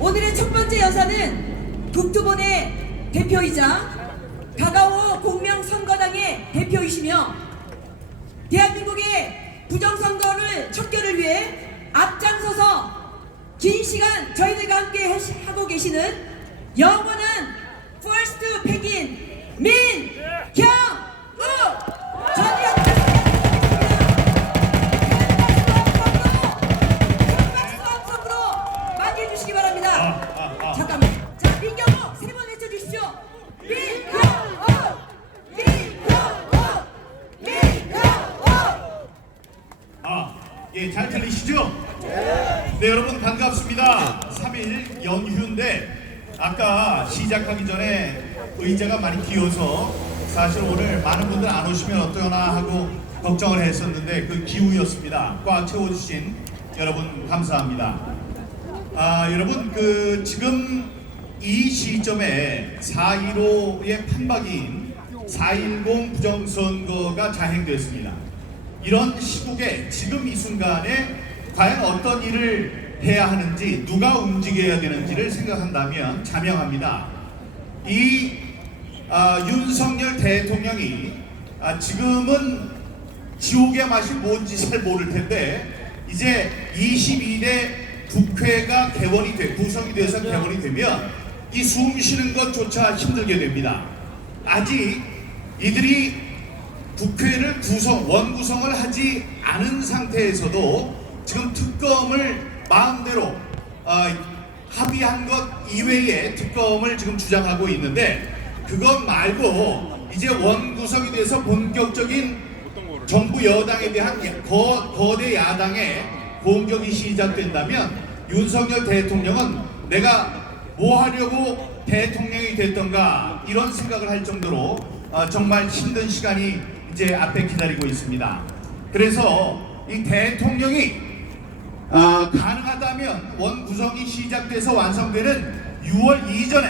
오늘의 첫 번째 여사는 국토본의 대표이자 다가오 공명선거당의 대표이시며 대한민국의 부정선거를 척결을 위해 앞장서서 긴 시간 저희들과 함께 하고 계시는 영원한 퍼스트 백인 민경우 전의원 맞이해주시기 바랍니다. 잠깐만. 자, 민경우 세 번 외쳐주십시오. 민경우! 민경우! 민경우! 예, 잘 들리시죠? 네, 여러분 반갑습니다. 3일 연휴인데 아까 시작하기 전에 의자가 많이 비어서 사실 오늘 많은 분들 안 오시면 어떠나 하고 걱정을 했었는데 그 기우였습니다. 꽉 채워주신 여러분 감사합니다. 여러분 지금 이 시점에 4.15의 판박인 4.10 부정선거가 자행됐습니다. 이런 시국에 지금 이 순간에 과연 어떤 일을 해야 하는지 누가 움직여야 되는지를 생각한다면 자명합니다. 이 윤석열 대통령이 지금은 지옥의 맛이 뭔지 잘 모를 텐데 이제 22대 국회가 구성이 돼서 개원이 되면 이 숨 쉬는 것조차 힘들게 됩니다. 아직 이들이 국회를 원구성을 하지 않은 상태에서도 지금 특검을 마음대로 합의한 것 이외에 특검을 지금 주장하고 있는데 그것 말고 이제 원구성이 돼서 본격적인 정부 여당에 대한 거대 야당의 공격이 시작된다면 윤석열 대통령은 내가 뭐 하려고 대통령이 됐던가 이런 생각을 할 정도로 정말 힘든 시간이 이제 앞에 기다리고 있습니다. 그래서 이 대통령이 가능하다면 원구성이 시작돼서 완성되는 6월 이전에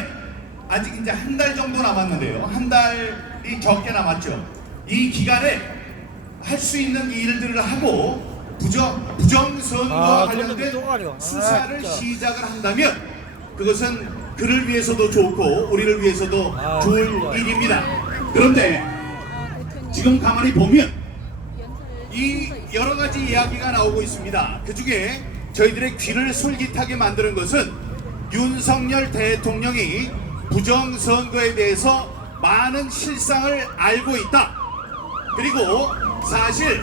아직 이제 한 달 정도 남았는데요. 한 달이 적게 남았죠. 이 기간에 할 수 있는 일들을 하고 부정선거와 관련된 수사를 시작을 한다면 그것은 그를 위해서도 좋고 우리를 위해서도 좋을 일입니다. 그런데 지금 가만히 보면 이 여러 가지 이야기가 나오고 있습니다. 그 중에 저희들의 귀를 솔깃하게 만드는 것은 윤석열 대통령이 부정선거에 대해서 많은 실상을 알고 있다. 그리고 사실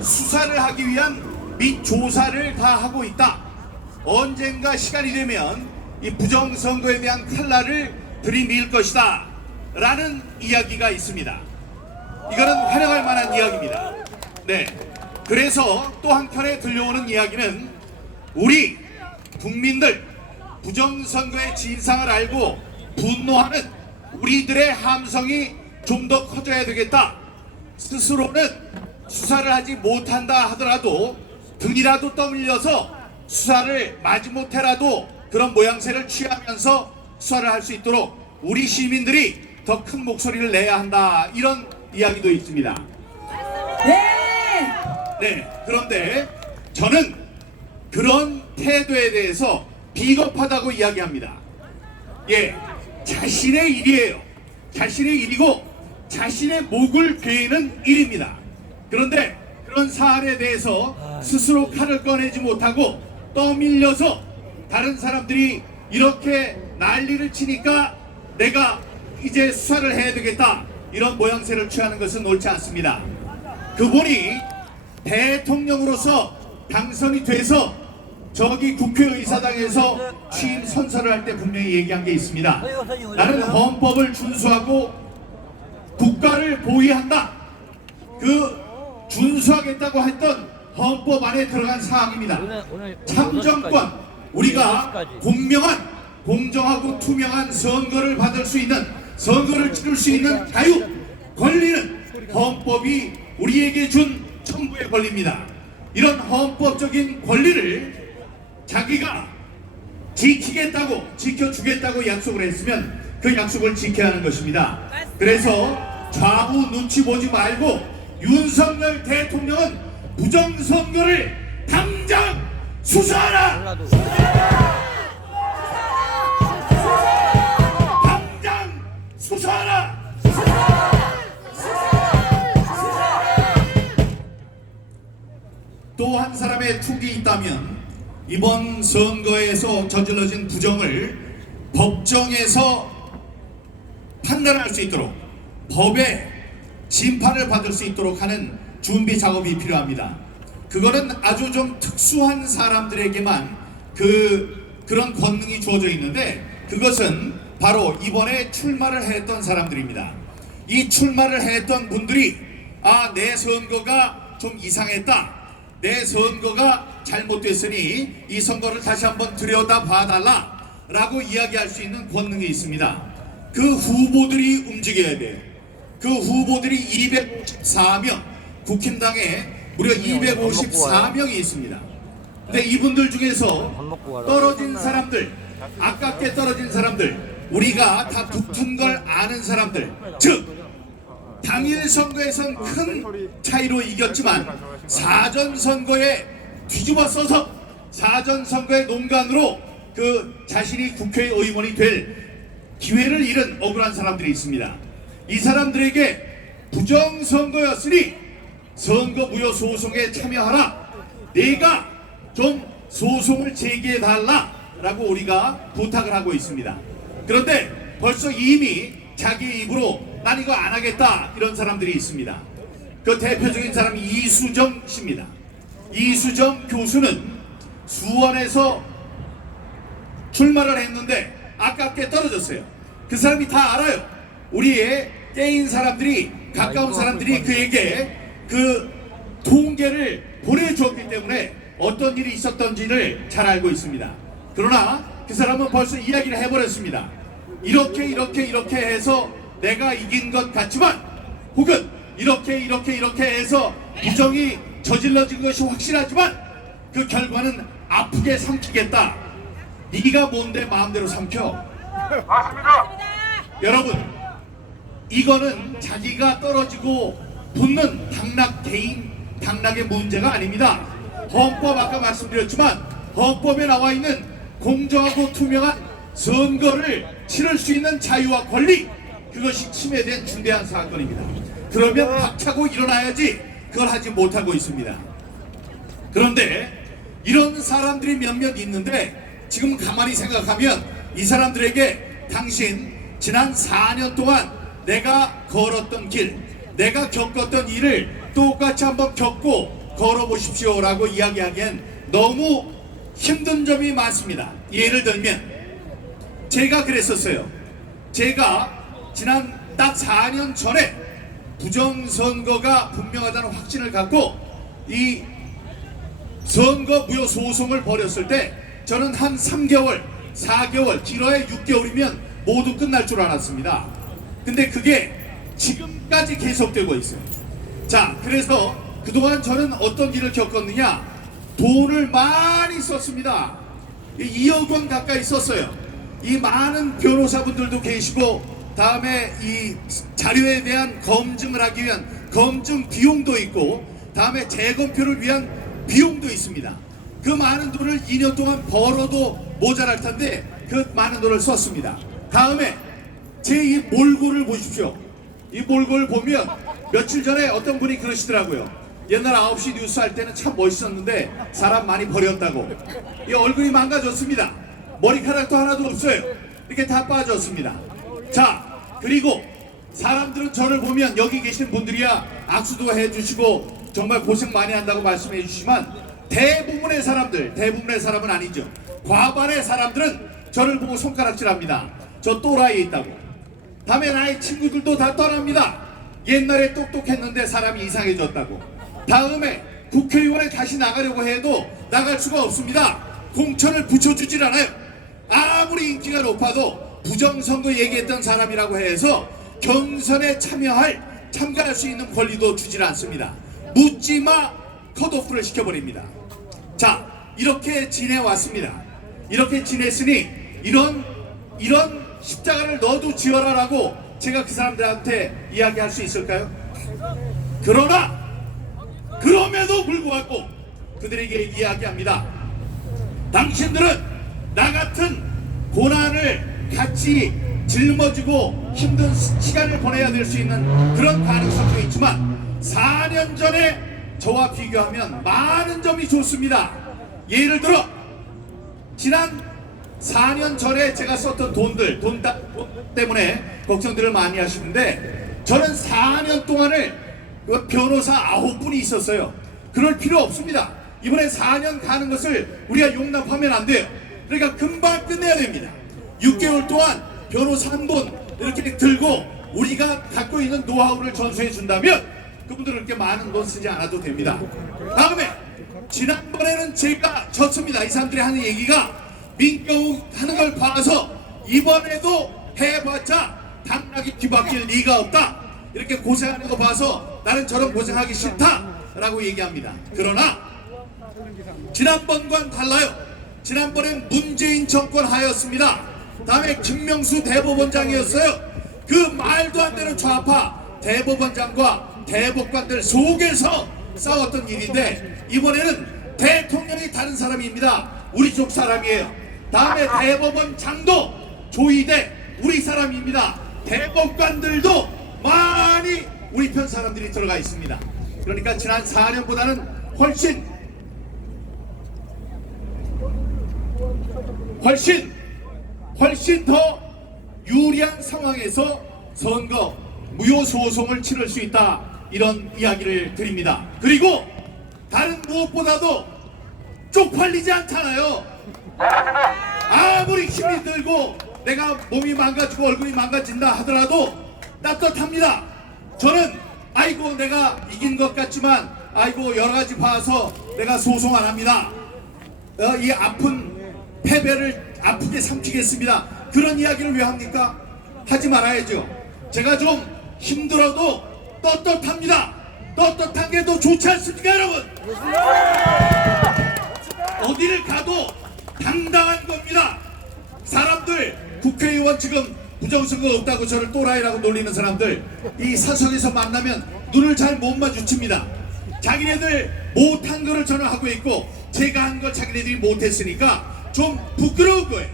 수사를 하기 위한 및 조사를 다 하고 있다. 언젠가 시간이 되면 이 부정선거에 대한 칼날을 들이밀 것이다 라는 이야기가 있습니다. 이거는 환영할 만한 이야기입니다. 네, 그래서 또 한편에 들려오는 이야기는 우리 국민들 부정선거의 진상을 알고 분노하는 우리들의 함성이 좀 더 커져야 되겠다. 스스로는 수사를 하지 못한다 하더라도 등이라도 떠밀려서 수사를 마지못해라도 그런 모양새를 취하면서 수사를 할 수 있도록 우리 시민들이 더 큰 목소리를 내야 한다. 이런 이야기도 있습니다. 네, 그런데 저는 그런 태도에 대해서 비겁하다고 이야기합니다. 예, 자신의 일이에요. 자신의 일이고 자신의 목을 베이는 일입니다. 그런데 그런 사안에 대해서 스스로 칼을 꺼내지 못하고 떠밀려서 다른 사람들이 이렇게 난리를 치니까 내가 이제 수사를 해야 되겠다 이런 모양새를 취하는 것은 옳지 않습니다. 그분이 대통령으로서 당선이 돼서 저기 국회의사당에서 취임 선서를 할 때 분명히 얘기한 게 있습니다. 나는 헌법을 준수하고 국가를 보위한다. 그 준수하겠다고 했던 헌법 안에 들어간 사항입니다. 참정권, 우리가 공명한, 공정하고 투명한 선거를 받을 수 있는, 선거를 치를 수 있는 자유, 권리는 헌법이 우리에게 준 천부의 권리입니다. 이런 헌법적인 권리를 자기가 지키겠다고, 지켜주겠다고 약속을 했으면 그 약속을 지켜야 하는 것입니다. 그래서 좌우 눈치 보지 말고 윤석열 대통령은 부정선거를 당장 수사하라! 또 한 사람의 툭이 있다면 이번 선거에서 저질러진 부정을 법정에서 판단할 수 있도록 법의 심판을 받을 수 있도록 하는 준비 작업이 필요합니다. 그거는 아주 좀 특수한 사람들에게만 그런 권능이 주어져 있는데, 그것은 바로 이번에 출마를 했던 사람들입니다. 이 출마를 했던 분들이 내 선거가 좀 이상했다, 내 선거가 잘못됐으니 이 선거를 다시 한번 들여다봐달라 라고 이야기할 수 있는 권능이 있습니다. 그 후보들이 움직여야 돼요. 그 후보들이 254명, 국힘당에 무려 254명이 있습니다. 근데 이분들 중에서 떨어진 사람들, 아깝게 떨어진 사람들, 우리가 다 붙은 걸 아는 사람들, 즉 당일 선거에선 큰 차이로 이겼지만 사전 선거에 뒤집어 써서 사전 선거의 농간으로 자신이 국회의원이 될 기회를 잃은 억울한 사람들이 있습니다. 이 사람들에게 부정선거였으니 선거 무효 소송에 참여하라, 내가 좀 소송을 제기해달라 라고 우리가 부탁을 하고 있습니다. 그런데 벌써 이미 자기 입으로 난 이거 안 하겠다 이런 사람들이 있습니다. 그 대표적인 사람이 이수정 씨입니다. 이수정 교수는 수원에서 출마를 했는데 아깝게 떨어졌어요. 그 사람이 다 알아요. 우리의 깨인 사람들이, 가까운 사람들이 그에게 그 통계를 보내주었기 때문에 어떤 일이 있었던지를 잘 알고 있습니다. 그러나 그 사람은 벌써 이야기를 해버렸습니다. 이렇게 해서 내가 이긴 것 같지만, 혹은 이렇게 해서 부정이 저질러진 것이 확실하지만 그 결과는 아프게 삼키겠다. 네가 뭔데 마음대로 삼켜? 맞습니다. 여러분, 이거는 자기가 떨어지고 붙는 당락의 문제가 아닙니다. 헌법, 아까 말씀드렸지만 헌법에 나와 있는 공정하고 투명한 선거를 치를 수 있는 자유와 권리, 그것이 침해된 중대한 사건입니다. 그러면 박차고 일어나야지 그걸 하지 못하고 있습니다. 그런데 이런 사람들이 몇몇 있는데 지금 가만히 생각하면 이 사람들에게 당신 지난 4년 동안 내가 걸었던 길, 내가 겪었던 일을 똑같이 한번 겪고 걸어보십시오 라고 이야기하기엔 너무 힘든 점이 많습니다. 예를 들면 제가 그랬었어요. 제가 지난 딱 4년 전에 부정선거가 분명하다는 확신을 갖고 이 선거 무효 소송을 벌였을 때 저는 한 3개월, 4개월, 길어야 6개월이면 모두 끝날 줄 알았습니다. 근데 그게 지금까지 계속되고 있어요. 자, 그래서 그동안 저는 어떤 일을 겪었느냐, 돈을 많이 썼습니다. 2억 원 가까이 썼어요. 이 많은 변호사분들도 계시고, 다음에 이 자료에 대한 검증을 하기 위한 검증 비용도 있고, 다음에 재검표를 위한 비용도 있습니다. 그 많은 돈을 2년 동안 벌어도 모자랄 텐데 그 많은 돈을 썼습니다. 다음에 제 이 몰골을 보십시오. 이 몰골을 보면 며칠 전에 어떤 분이 그러시더라고요. 옛날 9시 뉴스 할 때는 참 멋있었는데 사람 많이 버렸다고. 이 얼굴이 망가졌습니다. 머리카락도 하나도 없어요. 이렇게 다 빠졌습니다. 자, 그리고 사람들은 저를 보면, 여기 계신 분들이야 악수도 해주시고 정말 고생 많이 한다고 말씀해 주시지만 대부분의 사람은 아니죠. 과반의 사람들은 저를 보고 손가락질합니다. 저 또라이에 있다고. 다음에 나의 친구들도 다 떠납니다. 옛날에 똑똑했는데 사람이 이상해졌다고. 다음에 국회의원에 다시 나가려고 해도 나갈 수가 없습니다. 공천을 붙여주질 않아요. 아무리 인기가 높아도 부정선거 얘기했던 사람이라고 해서 경선에 참가할 수 있는 권리도 주질 않습니다. 묻지마 컷오프를 시켜버립니다. 자, 이렇게 지내왔습니다. 이렇게 지냈으니 이런 십자가를 너도 지어라라고 제가 그 사람들한테 이야기할 수 있을까요? 그럼에도 불구하고 그들에게 이야기합니다. 당신들은 나 같은 고난을 같이 짊어지고 힘든 시간을 보내야 될 수 있는 그런 가능성도 있지만 4년 전에 저와 비교하면 많은 점이 좋습니다. 예를 들어 지난 4년 전에 제가 썼던 돈 때문에 걱정들을 많이 하시는데, 저는 4년 동안을 그 변호사 9분이 있었어요. 그럴 필요 없습니다. 이번에 4년 가는 것을 우리가 용납하면 안 돼요. 그러니까 금방 끝내야 됩니다. 6개월 동안 변호사 한 분 이렇게 들고 우리가 갖고 있는 노하우를 전수해 준다면 그분들은 그렇게 많은 돈 쓰지 않아도 됩니다. 다음에 지난번에는 제가 졌습니다. 이 사람들이 하는 얘기가 민경욱 하는 걸 봐서 이번에도 해봤자 당락이 뒤바뀔 리가 없다, 이렇게 고생하는 거 봐서 나는 저런 고생하기 싫다라고 얘기합니다. 그러나 지난번과는 달라요. 지난번엔 문재인 정권 하였습니다. 다음에 김명수 대법원장이었어요. 그 말도 안 되는 좌파 대법원장과 대법관들 속에서 싸웠던 일인데, 이번에는 대통령이 다른 사람입니다. 우리 쪽 사람이에요. 다음에 대법원장도 조희대 우리 사람입니다. 대법관들도 많이 우리 편 사람들이 들어가 있습니다. 그러니까 지난 4년보다는 훨씬 더 유리한 상황에서 선거 무효 소송을 치를 수 있다, 이런 이야기를 드립니다. 그리고 다른 무엇보다도 쪽팔리지 않잖아요. 아무리 힘이 들고 내가 몸이 망가지고 얼굴이 망가진다 하더라도 떳떳합니다. 저는 아이고 내가 이긴 것 같지만 아이고 여러 가지 봐서 내가 소송 안 합니다. 이 아픈 패배를 아프게 삼키겠습니다. 그런 이야기를 왜 합니까? 하지 말아야죠. 제가 좀 힘들어도 떳떳합니다. 떳떳한 게 더 좋지 않습니까, 여러분? 어디를 가도 당당한 겁니다. 사람들, 국회의원 지금 부정선거 없다고 저를 또라이라고 놀리는 사람들, 이 사석에서 만나면 눈을 잘 못 마주칩니다. 자기네들 못한 거를 저는 하고 있고 제가 한 걸 자기네들이 못했으니까 좀 부끄러운 거예요.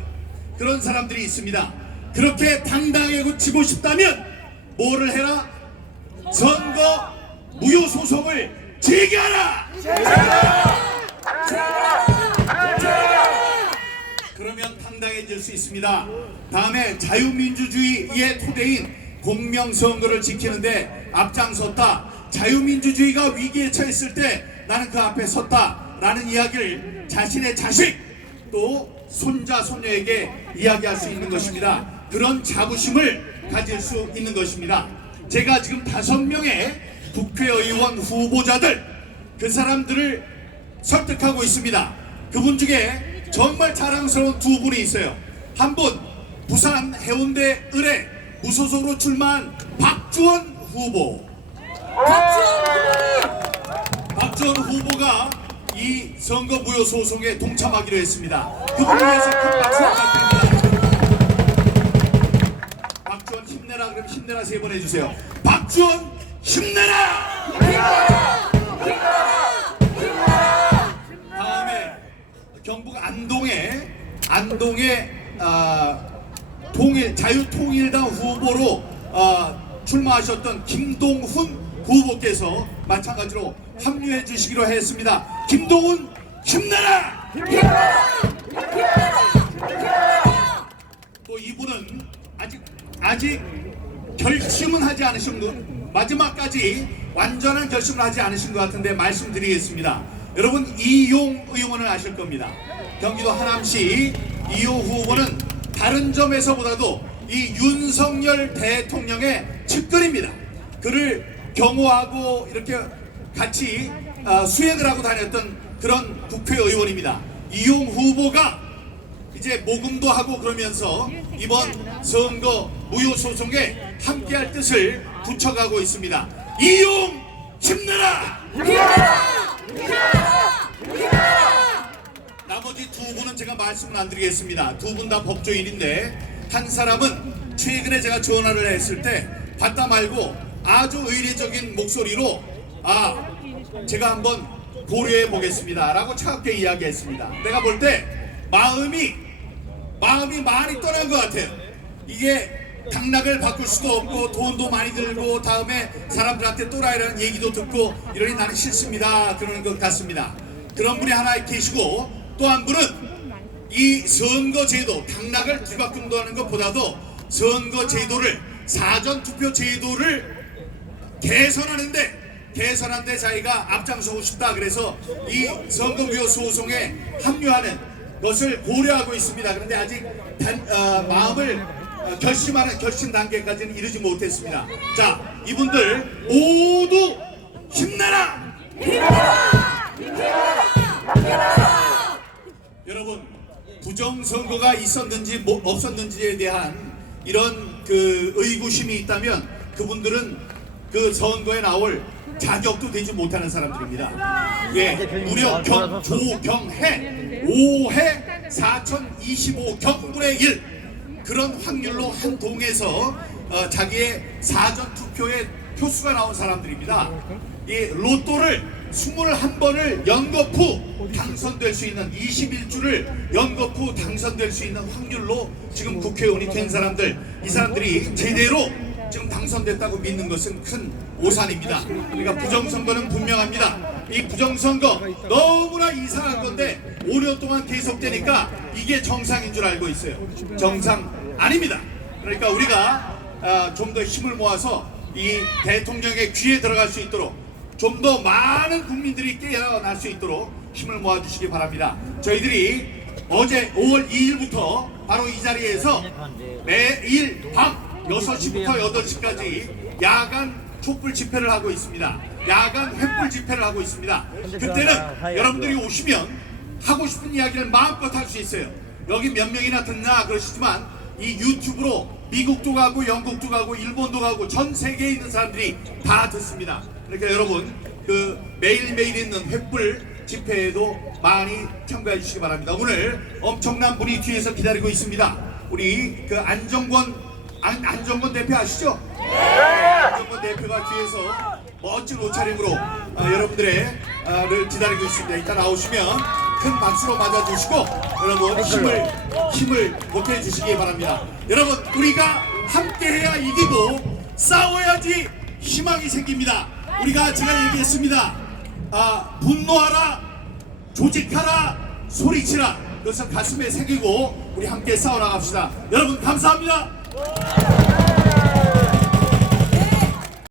그런 사람들이 있습니다. 그렇게 당당하게 치고 싶다면 뭐를 해라? 선거 무효 소송을 제기하라! 그러면 당당해질 수 있습니다. 다음에 자유민주주의의 토대인 공명선거를 지키는데 앞장섰다, 자유민주주의가 위기에 처했을 때 나는 그 앞에 섰다 라는 이야기를 자신의 자식 또 손자 손녀에게 이야기할 수 있는 것입니다. 그런 자부심을 가질 수 있는 것입니다. 제가 지금 5명의 국회의원 후보자들, 그 사람들을 설득하고 있습니다. 그분 중에 정말 자랑스러운 2분이 있어요. 한 분 부산 해운대 을에 무소속으로 출마한 박주원 후보. 박주원 후보가 이 선거 무효 소송에 동참하기로 했습니다. 그분을 위해서 큰 박수 부탁드립니다. 박주원 힘내라. 그럼 힘내라 3번 해주세요. 박주원 힘내라! 다음에 경북 안동에 자유통일당 후보로 출마하셨던 김동훈 후보께서 마찬가지로 합류해 주시기로 했습니다. 김동훈 힘내라! 또 이분은 아직 결심은 하지 않으신 분, 마지막까지 완전한 결심을 하지 않으신 것 같은데 말씀드리겠습니다. 여러분, 이용 의원을 아실 겁니다. 경기도 하남시 이용 후보는 다른 점에서보다도 이 윤석열 대통령의 측근입니다. 그를 경호하고 이렇게 같이 수행을 하고 다녔던 그런 국회의원입니다. 이용 후보가 이제 모금도 하고 그러면서 이번 선거 무효 소송에 함께할 뜻을 붙여가고 있습니다. 이용 힘내라! 나머지 2분은 제가 말씀을 안 드리겠습니다. 2분 다 법조인인데, 한 사람은 최근에 제가 전화를 했을 때 받다 말고 아주 의례적인 목소리로 제가 한번 고려해 보겠습니다 라고 차갑게 이야기했습니다. 내가 볼 때 마음이 많이 떠난 것 같아요. 이게 당락을 바꿀 수도 없고 돈도 많이 들고 다음에 사람들한테 또라이라는 얘기도 듣고 이러니 나는 싫습니다 그러는 것 같습니다. 그런 분이 하나 계시고 또 한 분은 이 선거제도 당락을 뒤바꾼다는 것보다도 선거제도를 사전투표 제도를 개선하는데 자기가 앞장서고 싶다. 그래서 이 선거무효 소송에 합류하는 것을 고려하고 있습니다. 그런데 아직 마음을 결심하는 결심 단계까지는 이르지 못했습니다. 자, 이분들 모두 힘내라! 여러분, 부정선거가 있었는지 없었는지에 대한 이런 그 의구심이 있다면 그분들은 그 선거에 나올 자격도 되지 못하는 사람들입니다. 예, 무려 조경해 5회 4025경분의 1 그런 확률로 한 동에서 자기의 사전투표에 표수가 나온 사람들입니다. 이 로또를 21번을 연거푸 당선될 수 있는 21주를 연거푸 당선될 수 있는 확률로 지금 국회의원이 된 사람들, 이 사람들이 제대로 지금 당선됐다고 믿는 것은 큰 오산입니다. 그러니까 부정선거는 분명합니다. 이 부정선거 너무나 이상한 건데 5년 동안 계속되니까 이게 정상인 줄 알고 있어요. 정상 아닙니다. 그러니까 우리가 좀 더 힘을 모아서 이 대통령의 귀에 들어갈 수 있도록 좀 더 많은 국민들이 깨어날 수 있도록 힘을 모아주시기 바랍니다. 저희들이 어제 5월 2일부터 바로 이 자리에서 매일 밤 6시부터 8시까지 야간 촛불 집회를 하고 있습니다. 야간 횃불 집회를 하고 있습니다. 그때는 여러분들이 오시면 하고 싶은 이야기를 마음껏 할 수 있어요. 여기 몇 명이나 듣나 그러시지만 이 유튜브로 미국도 가고 영국도 가고 일본도 가고 전 세계에 있는 사람들이 다 듣습니다. 그러니까 여러분 그 매일매일 있는 횃불 집회에도 많이 참가해 주시기 바랍니다. 오늘 엄청난 분이 뒤에서 기다리고 있습니다. 우리 그 안정권 대표 아시죠? 네! 안정권 대표가 뒤에서 멋진 옷차림으로 여러분들의 를 기다리고 있습니다. 이따 나오시면 큰 박수로 맞아주시고 여러분 힘을 보태 주시기 바랍니다. 여러분 우리가 함께해야 이기고 싸워야지 희망이 생깁니다. 우리가 제가 얘기했습니다. 분노하라, 조직하라, 소리치라. 그것을 가슴에 새기고 우리 함께 싸워나갑시다. 여러분 감사합니다.